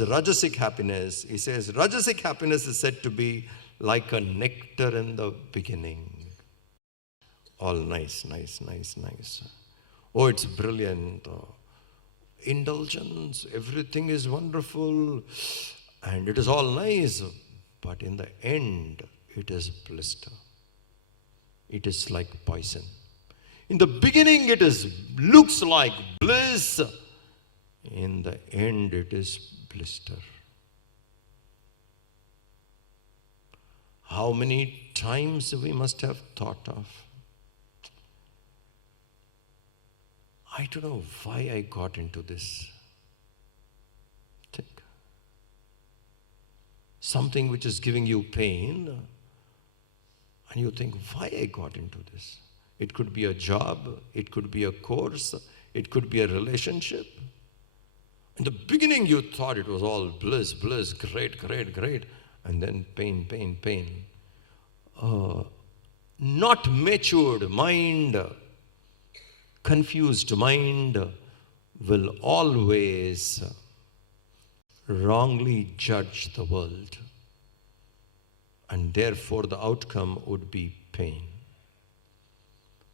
is Rajasic happiness? He says, Rajasic happiness is said to be like a nectar in the beginning. All nice, nice, nice, nice. Oh, it's brilliant. Indulgence, everything is wonderful, and it is all nice. But in the end, it is blister. It is like poison. In the beginning, it looks like bliss. In the end, it is blister. How many times we must have thought of, I don't know why I got into this. Think. Something which is giving you pain, and you think, why I got into this? It could be a job, it could be a course, it could be a relationship. In the beginning, you thought it was all bliss, bliss, great, great, great, and then pain, pain, pain. Not matured mind, confused mind will always wrongly judge the world, and therefore the outcome would be pain.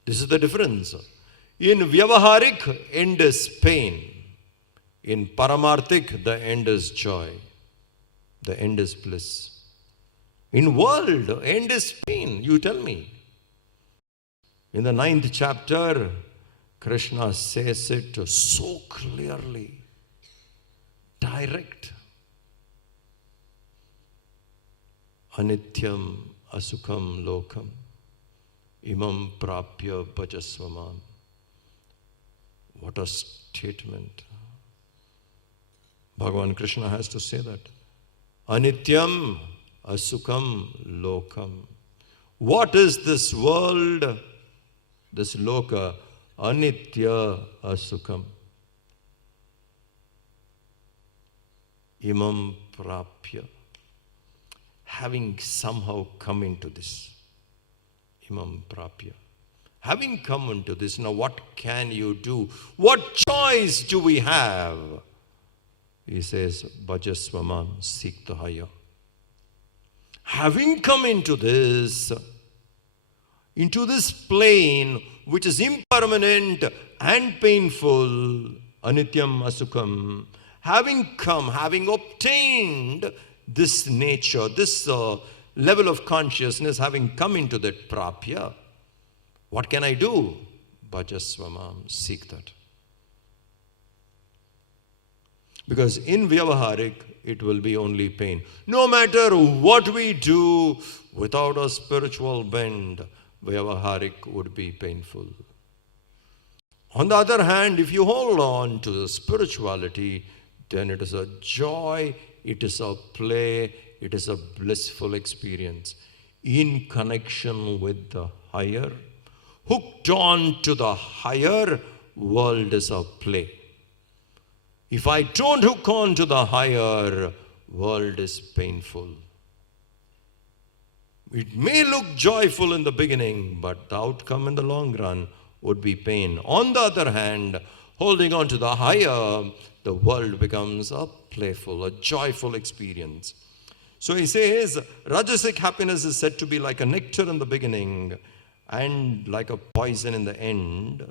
This is the difference. In Vyavaharik, end is pain. In Paramarthik, the end is joy. The end is bliss. In world, end is pain. You tell me. In the 9th chapter, Krishna says it so clearly, direct. Anityam asukam lokam imam prapya bhajasvamam. What a statement. Bhagavan Krishna has to say that. Anityam asukam lokam. What is this world, this loka? Anitya asukam. Imam prapya. Having somehow come into this. Imam prapya. Having come into this, now what can you do? What choice do we have? He says, Bhajasvamam, seek the higher. Having come into this plane which is impermanent and painful, anityam asukam, having obtained this nature, this level of consciousness, having come into that prapya, what can I do? Bhajasvamam, seek that. Because in Vyavaharik, it will be only pain. No matter what we do, without a spiritual bend, Vyavaharik would be painful. On the other hand, if you hold on to the spirituality, then it is a joy, it is a play, it is a blissful experience. In connection with the higher, hooked on to the higher, world is a play. If I don't hook on to the higher, world is painful. It may look joyful in the beginning, but the outcome in the long run would be pain. On the other hand, holding on to the higher, the world becomes a playful, a joyful experience. So he says, Rajasic happiness is said to be like a nectar in the beginning and like a poison in the end.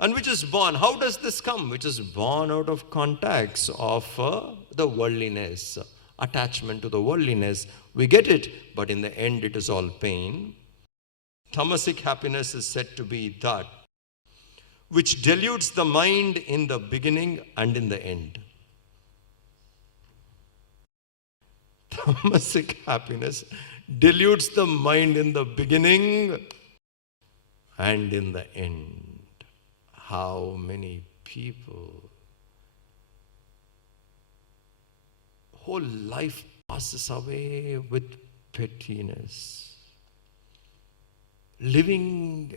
And which is born, how does this come? Which is born out of contacts of the worldliness, attachment to the worldliness. We get it, but in the end it is all pain. Tamasic happiness is said to be that which dilutes the mind in the beginning and in the end. Tamasic happiness dilutes the mind in the beginning and in the end. How many people, whole life passes away with pettiness, living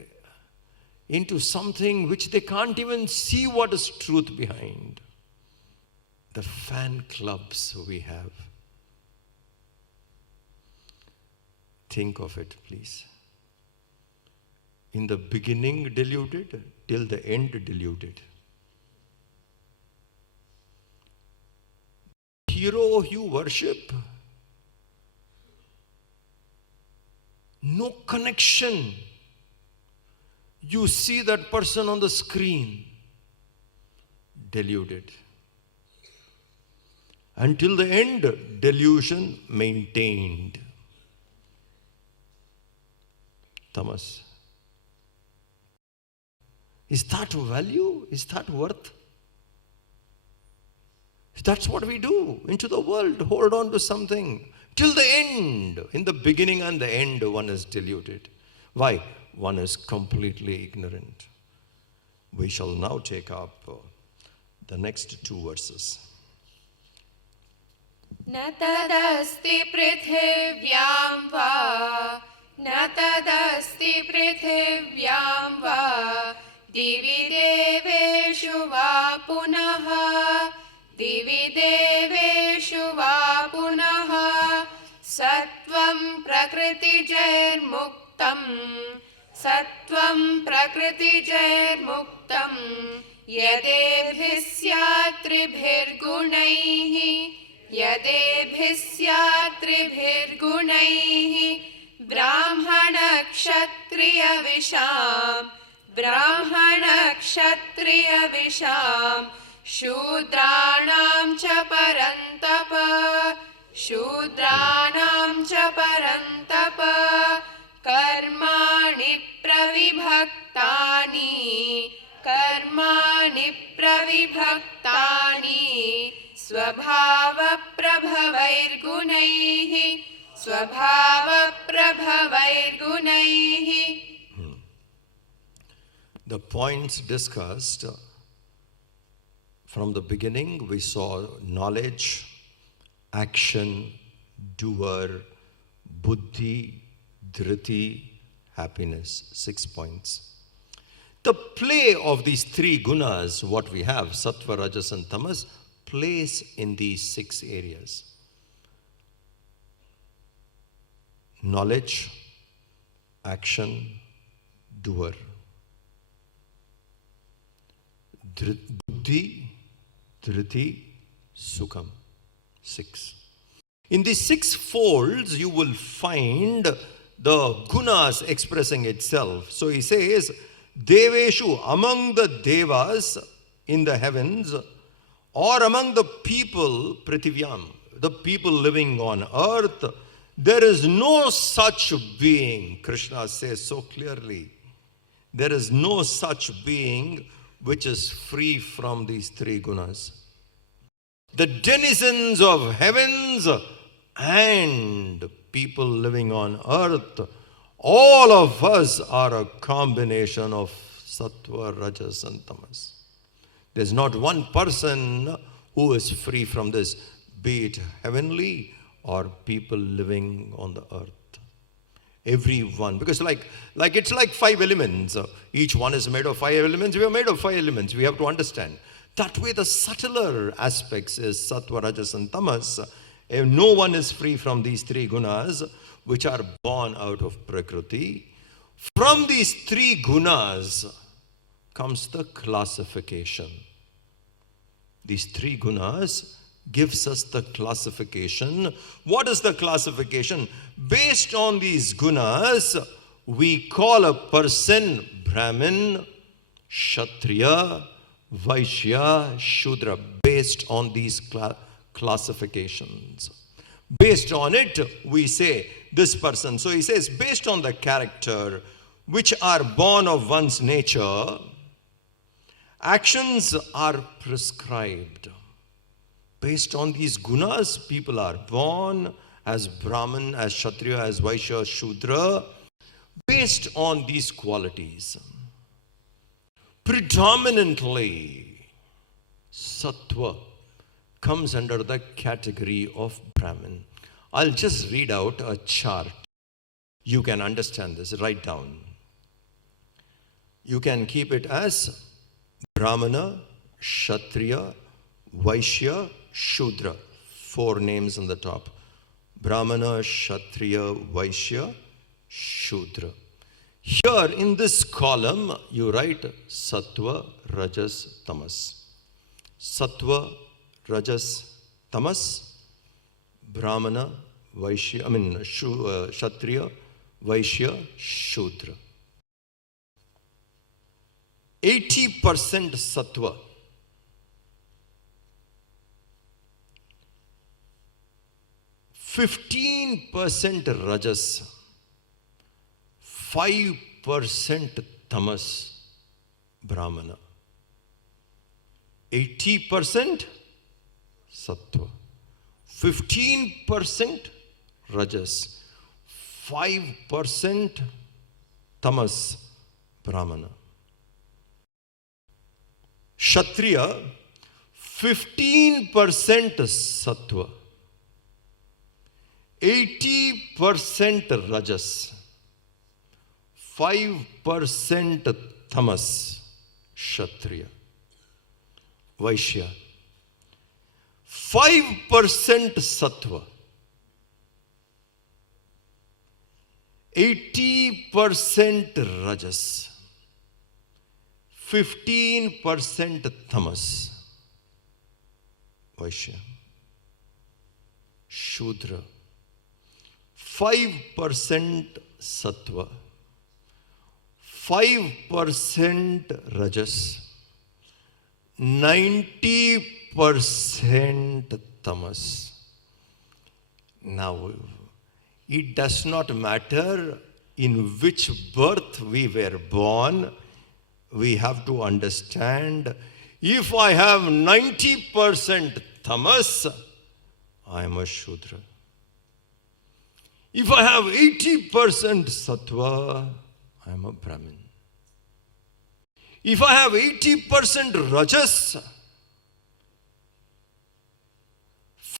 into something which they can't even see what is truth behind. The fan clubs we have. Think of it, please. In the beginning deluded, till the end deluded. hero you worship, no connection. You see that person on the screen, deluded. Until the end, delusion maintained. Tamas. Is that value? Is that worth? That's what we do into the world. Hold on to something. Till the end. In the beginning and the end, one is deluded. Why? One is completely ignorant. We shall now take up the next two verses. न तदस्ति पृथिव्यां वा न तदस्ति पृथिव्यां वा दिवि देवेषु वा पुनः दिवि देवेषु वा पुनः सत्वं प्रकृतिजैर्मुक्तं सत्वं प्रकृतिजैर्मुक्तं यदेभिः स्यात् त्रिभिर्गुणैः यदेभिः स्यात् त्रिभिर्गुणैः ब्राह्मणक्षत्रियविषां शूद्राणां च परन्तप कर्माणि प्रविभक्तानि स्वभावप्रभवैर्गुणैः The points discussed from the beginning, we saw knowledge, action, doer, buddhi, dhriti, happiness. 6 points. The play of these three gunas, what we have, sattva, rajas and tamas, plays in these 6 areas. Knowledge, action, doer. Buddhi, dhriti, sukham. 6. In these 6 folds, you will find the gunas expressing itself. So he says, Deveshu, among the devas in the heavens, or among the people, Prithivyam, the people living on earth, there is no such being. Krishna says so clearly, there is no such being which is free from these 3 gunas. The denizens of heavens and people living on earth, all of us are a combination of sattva, rajas and tamas. There's not one person who is free from this, be it heavenly or people living on the earth. Everyone, because it's like 5 elements. Each one is made of 5 elements. We are made of 5 elements. We have to understand. That way the subtler aspects is sattva, rajas and tamas. No one is free from these 3 gunas which are born out of Prakriti. From these 3 gunas comes the classification. These 3 gunas gives us the classification. What is the classification? Based on these gunas, we call a person Brahmin, Kshatriya, Vaishya, Shudra, based on these classifications. Based on it, we say this person. So he says, based on the character which are born of one's nature, actions are prescribed. Based on these gunas, people are born as Brahman, as Kshatriya, as Vaishya, Shudra, based on these qualities. Predominantly, sattva comes under the category of Brahman. I'll just read out a chart. You can understand this. Write down. You can keep it as Brahmana, Kshatriya, Vaishya, Shudra. 4 names on the top. Brahmana, Kshatriya, Vaishya, Shudra. Here in this column, you write Sattva, Rajas, Tamas. Sattva, Rajas, tamas, brahmana, vaishya, kshatriya, vaishya, shudra. 80% sattva, 15% rajas, 5% tamas, brahmana. 80% sattva, 15% rajas, 5% tamas, brahmana. Kshatriya, 15% sattva, 80% rajas, 5% tamas, Kshatriya. Vaishya, 5% sattva, 80% rajas, 15% tamas, Vaishya. Shudra, 5% sattva, 5% rajas, 90% tamas. Now, it does not matter in which birth we were born. We have to understand, if I have 90% tamas, I am a Shudra. If I have 80% sattva, I am a Brahmin. If I have 80% rajas,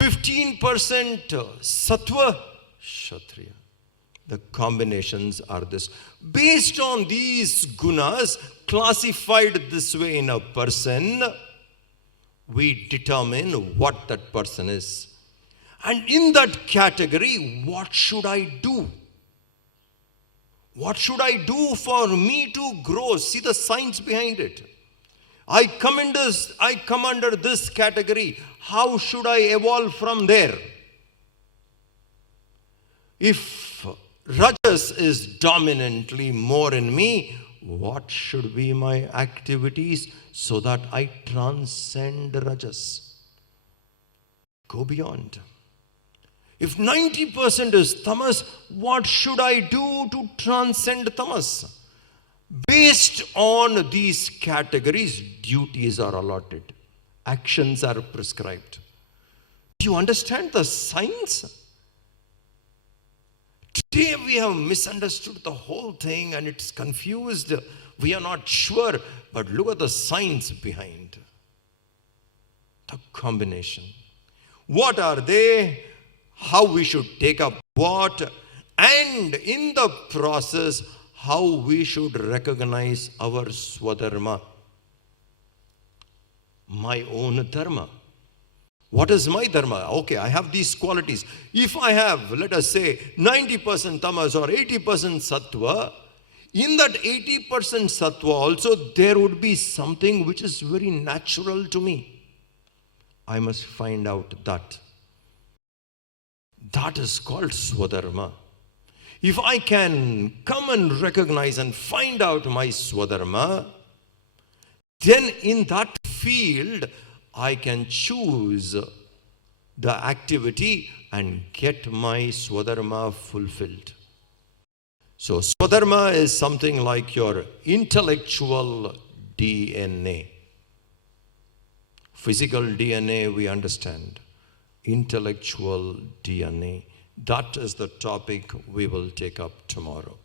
15% sattva, Kshatriya. The combinations are this. Based on these gunas, classified this way in a person, we determine what that person is. And in that category, what should I do? What should I do for me to grow? See the science behind it. I come under this category. How should I evolve from there? If rajas is dominantly more in me, what should be my activities so that I transcend rajas? Go beyond. If 90% is tamas, what should I do to transcend tamas? Based on these categories, duties are allotted. Actions are prescribed. Do you understand the science? Today we have misunderstood the whole thing and it's confused. We are not sure, but look at the science behind. The combination. What are they? How we should take up what? And in the process, how we should recognize our swadharma. My own dharma. What is my dharma? Okay, I have these qualities. If I have, let us say, 90% tamas or 80% sattva, in that 80% sattva also, there would be something which is very natural to me. I must find out that. That is called swadharma. If I can come and recognize and find out my swadharma, then in that field, I can choose the activity and get my swadharma fulfilled. So swadharma is something like your intellectual DNA. Physical DNA we understand. Intellectual DNA. That is the topic we will take up tomorrow.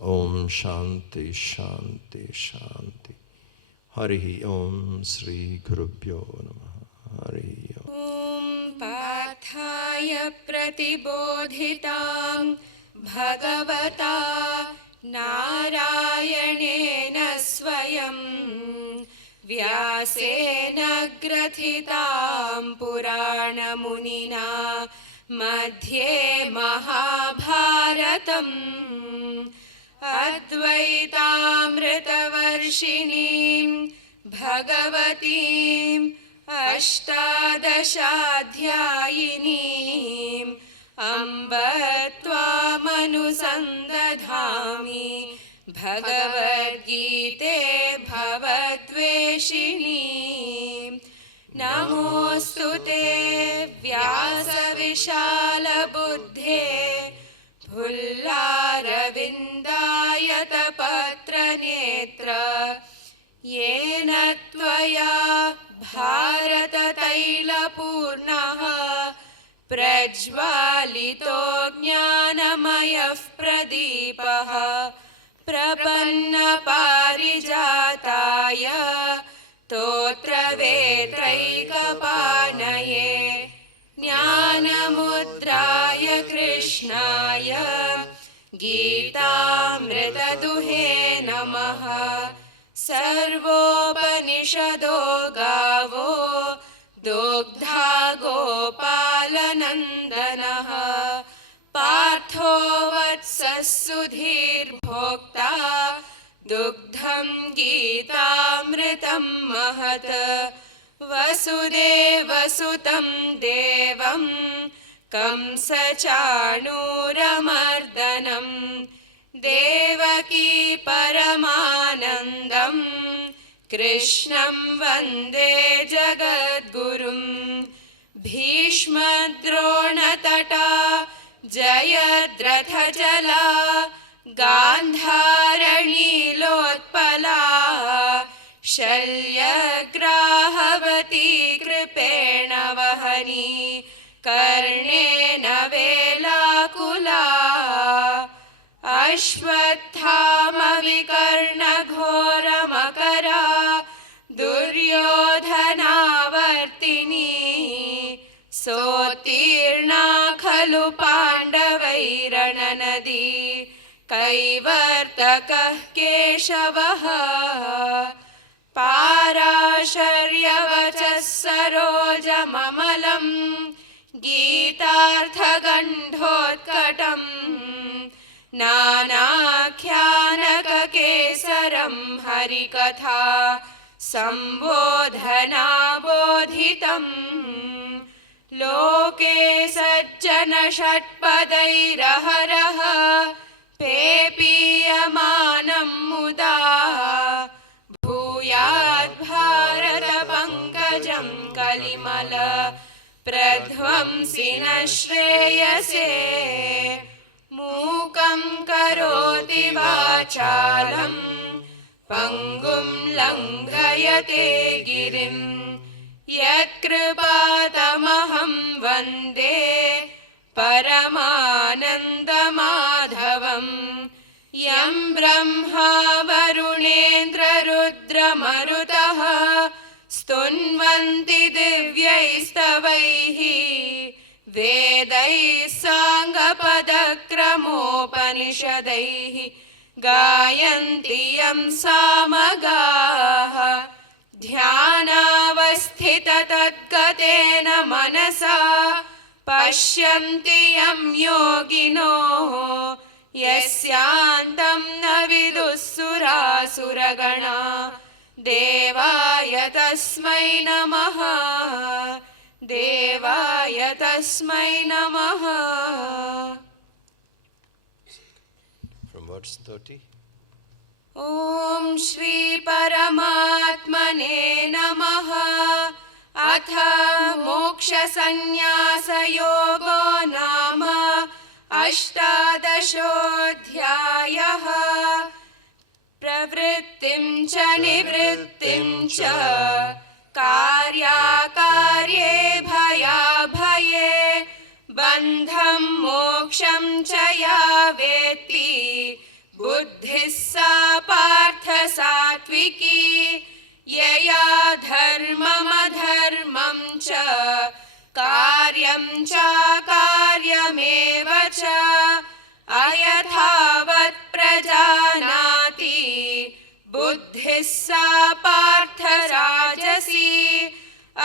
Om Shanti Shanti Shanti. Harihi Om Sri Gurubhyo Namaha. Harihi Om. ॐ पार्थाय प्रतिबोधितां भगवता नारायणेन स्वयं व्यासेन ग्रथितां पुराणमुनिना मध्ये महाभारतम् अद्वैतामृतवर्षिणीं भगवतीं अष्टादशाध्यायिनीम् अम्ब त्वामनुसन्दधामि भगवद्गीते भवद्वेषिणी नमोऽस्तु ते व्यासविशालबुद्धे फुल्लारविन्दायतपत्रनेत्र येन त्वया भारततैलपूर्णः प्रज्वालितो ज्ञानमयः प्रदीपः प्रपन्नपारिजाताय स्तोत्रवेत्रैकपाणये ज्ञानमुद्राय कृष्णाय गीतामृतदुहे नमः। सर्वोपनिषदो गावो दुग्धा गोपालनन्दनः पार्थो वत्सः सुधीर्भोक्ता दुग्धं गीतामृतं महत् वसुदेवसुतं देवं कंसचाणूरमर्दनं देवकी परमानन्दं कृष्णं वन्दे जगद्गुरुं भीष्मद्रोणतटा जयद्रथजला गान्धारणीलोत्पला शल्यग्राहवती कृपेण वहनी कर्णेन वेलाकुला अश्वत्थामविकर्णघोरमकरा दुर्योधनावर्तिनी सोत्तीर्णा खलु पाण्डवैरणनदी कैवर्तकः केशवः पाराशर्यवचः सरोजममलं गीतार्थगण्डोत्कटम् नानाख्यानककेसरं हरिकथा सम्बोधनाबोधितम् लोके सज्जनषट्पदैरहरः पेपीयमानं मुदा भूयाद्भारतपङ्कजं कलिमल प्रध्वंसिनः श्रेयसे मूकं करोति वाचालं पङ्गुं लङ्घयते गिरिं यत्कृपातमहं वन्दे परमानन्दमाधवम् यं ब्रह्मा वरुणेन्द्ररुद्रमरुतः स्तुन्वन्ति दिव्यैस्तवैः वेदैः साङ्गपदक्रमोपनिषदैः गायन्ति यं सामगाः ध्यानावस्थिततद्गतेन मनसा पश्यन्ति यं योगिनो यस्यान्तं न विदुः सुरासुरगणा देवाय तस्मै नमः देवाय तस्मै नमः। From verse 30. ॐ श्री परमात्मने नमः। अथ मोक्षसंन्यासयोगो नाम अष्टादशोऽध्यायः। प्रवृत्तिं च निवृत्तिं च कार्याकार्ये भयाभये बन्धं मोक्षं च या वेत्ति बुद्धिः सा पार्थ सात्विकी यया धर्ममधर्मं च कार्यं चाकार्यमेव च अयथावत् प्रजानाति बुद्धिः सा पार्थ राजसी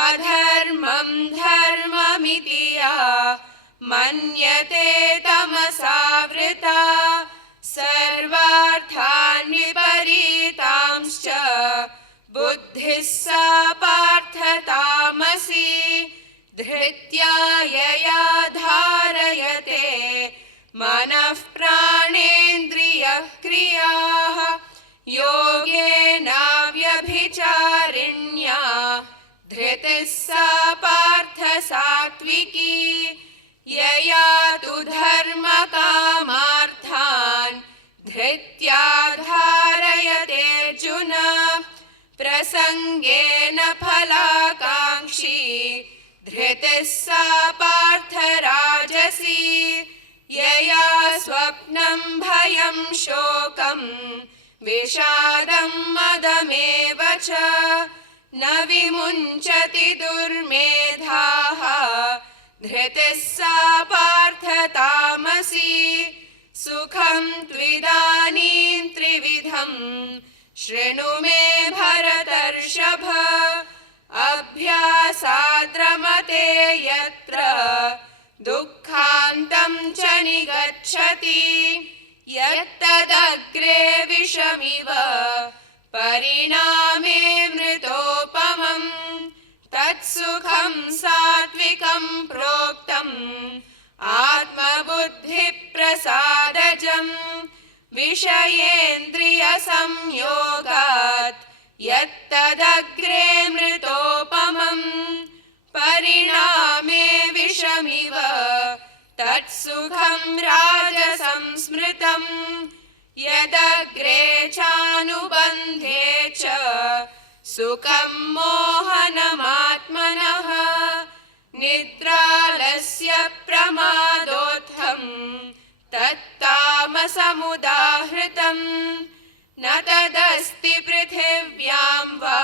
अधर्मं धर्ममिति या मन्यते तमसावृता सर्वार्थान् विपरीतांश्च बुद्धिः सा पार्थ तामसि धृत्या यया धारयते मनः प्राणेन्द्रियः क्रियाः योगेनाव्यभिचारिण्या धृतिः सा पार्थ सात्विकी यया तु धर्मकामार्थान् धृत्या धारयते अर्जुन प्रसङ्गेन फलाकाङ्क्षी धृतिः सा पार्थ राजसी यया स्वप्नं भयं शोकं विषादं मदमेव च न विमुञ्चति दुर्मेधाः धृतिः सा पार्थ तामसी सुखं त्विदानीं त्रिविधं शृणु मे भरतर्षभ अभ्यासाद्रमते यत्र दुःखान्तं च निगच्छति यत्तदग्रे विषमिव परिणामे मृतोपमम् तत्सुखं सात्विकं प्रोक्तम् आत्मबुद्धिप्रसादजम् विषयेन्द्रियसंयोगात् यत्तदग्रे मृतोपमम् परिणामे विषमिव तत्सुखं राजसंस्मृतम् यदग्रे चानुबन्धे च सुखं मोहनमात्मनः निद्रालस्य प्रमादोत्थं तत्तामसमुदाहृतम् न तदस्ति पृथिव्यां वा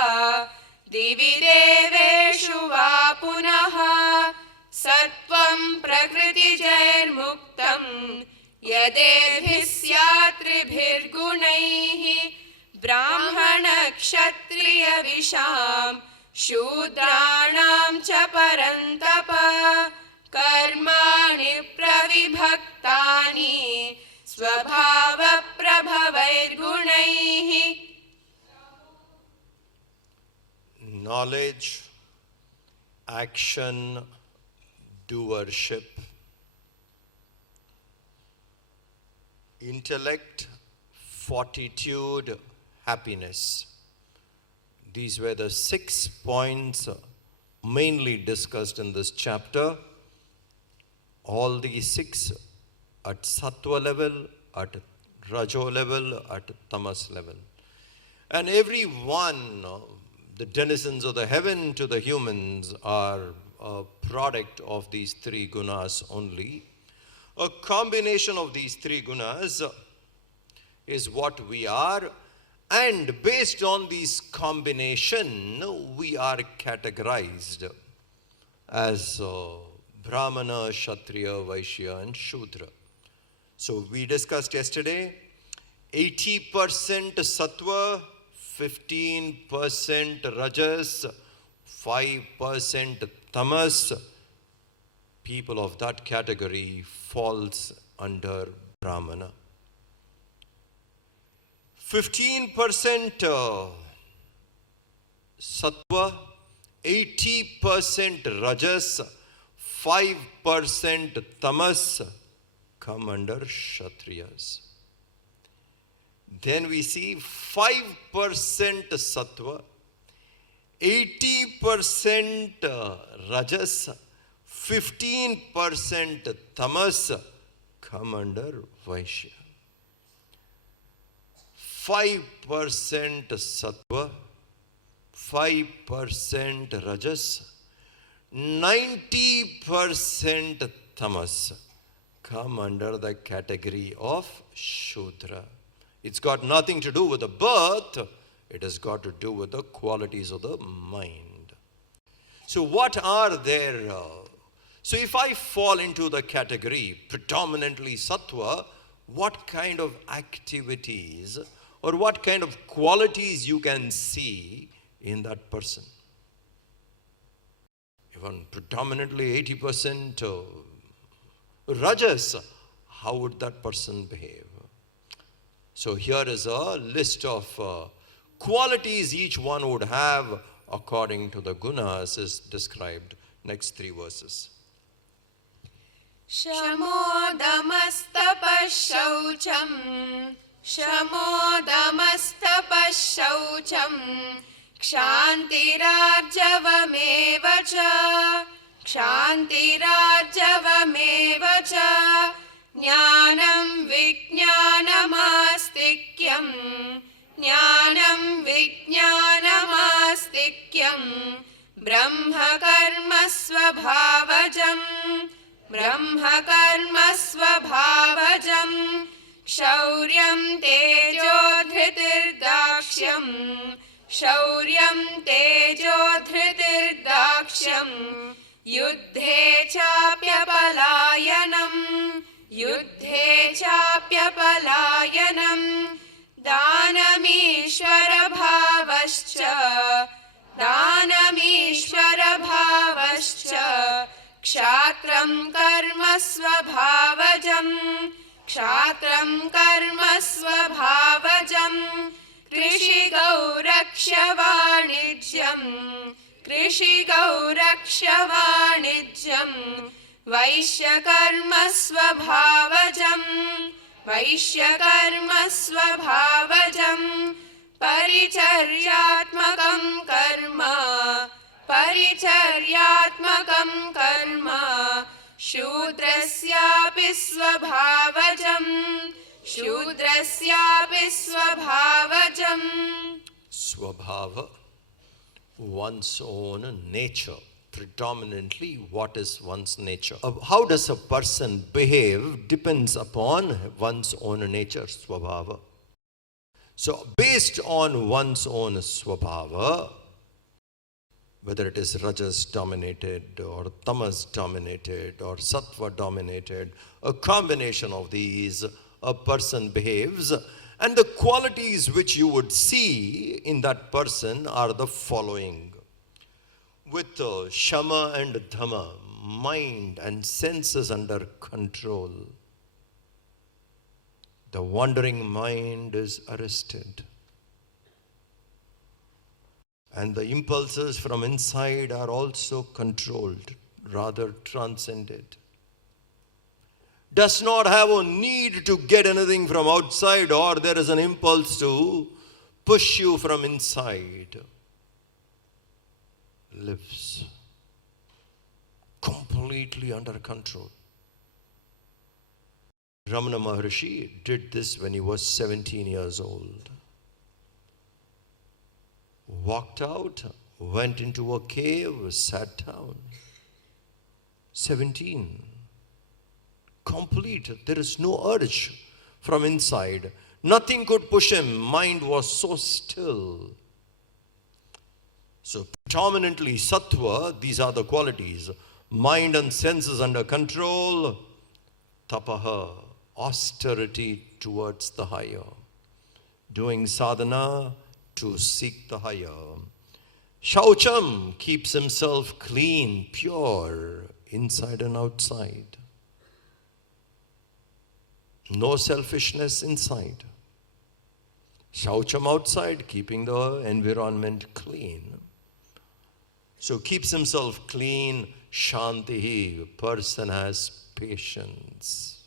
दिवि देवेषु वा पुनः सत्त्वं प्रकृतिजैर्मुक्तं यदेभिः स्यात् त्रिभिर्गुणैः ब्राह्मणक्षत्रियविषां शूद्राणां च परन्तप कर्माणि प्रविभक्तानि स्वभावप्रभवैर्गुणैः knowledge, action, doership, intellect, fortitude, happiness. These were the 6 points mainly discussed in this chapter. All these 6 at sattva level, at rajo level, at tamas level. And every one, the denizens of the heaven to the humans, are a product of these 3 gunas only. A combination of these 3 gunas is what we are, and based on this combination, we are categorized as Brahmana, Kshatriya, Vaishya, and Shudra. So we discussed yesterday 80% sattva, 15% rajas, 5% tamas. People of that category falls under Brahmana. 15% sattva, 80% rajas, 5% tamas come under Kshatriyas. Then we see 5% sattva, 80% rajas, 15% tamas come under Vaishya. 5% sattva, 5% rajas, 90% tamas come under the category of Shudra. It's got nothing to do with the birth, it has got to do with the qualities of the mind. So what are there? So if I fall into the category predominantly sattva, what kind of activities or what kind of qualities you can see in that person? Even predominantly 80% rajas, how would that person behave? So here is a list of qualities each one would have according to the gunas is described. Next 3 verses. शमोदमस्तपःशौचम् शमोदमस्तपःशौचम् क्षान्तिरार्जवमेव च क्षान्तिरार्जवमेव च ज्ञानं विज्ञानमास्तिक्यं ज्ञानं विज्ञानमास्तिक्यं ब्रह्मकर्म स्वभावजम् ब्रह्मकर्म स्वभावजम् शौर्यं तेजो धृतिर्दाक्ष्यं शौर्यं तेजो धृतिर्दाक्ष्यं युद्धे चाप्यपलायनं युद्धे चाप्यपलायनं दानमीश्वरभावश्च दानमीश्वरभावश्च क्षात्रं कर्म स्वभावजम् क्षात्रं कर्म स्वभावजम् कृषिगौ रक्ष्य वाणिज्यम् कृषिगौ रक्ष्य वाणिज्यम् वैश्यकर्म स्वभावजम् वैश्यकर्म स्वभावजम् परिचर्यात्मकं कर्म परिचर्यात्मकं कर्म शूद्रस्यापि स्वभावजम् शूद्रस्यापि स्वभावजम्. Swabhava, one's own nature. Predominantly, what is one's nature? How does a person behave depends upon one's own nature, swabhava. So, based on one's own swabhava, whether it is rajas dominated or tamas dominated or sattva dominated, a combination of these, a person behaves, and the qualities which you would see in that person are the following. With shama and dhamma, mind and senses under control, the wandering mind is arrested. And the impulses from inside are also controlled, rather transcended. Does not have a need to get anything from outside, or there is an impulse to push you from inside. Lives completely under control. Ramana Maharshi did this when he was 17 years old. Walked out, went into a cave, sat down. 17. Complete. There is no urge from inside. Nothing could push him. Mind was so still. So predominantly sattva, these are the qualities. Mind and senses under control. Tapaha, austerity towards the higher. Doing sadhana to seek the higher. Shaucham keeps himself clean, pure, inside and outside. No selfishness inside. Shaucham outside, keeping the environment clean. So keeps himself clean. Shantihi, person has patience.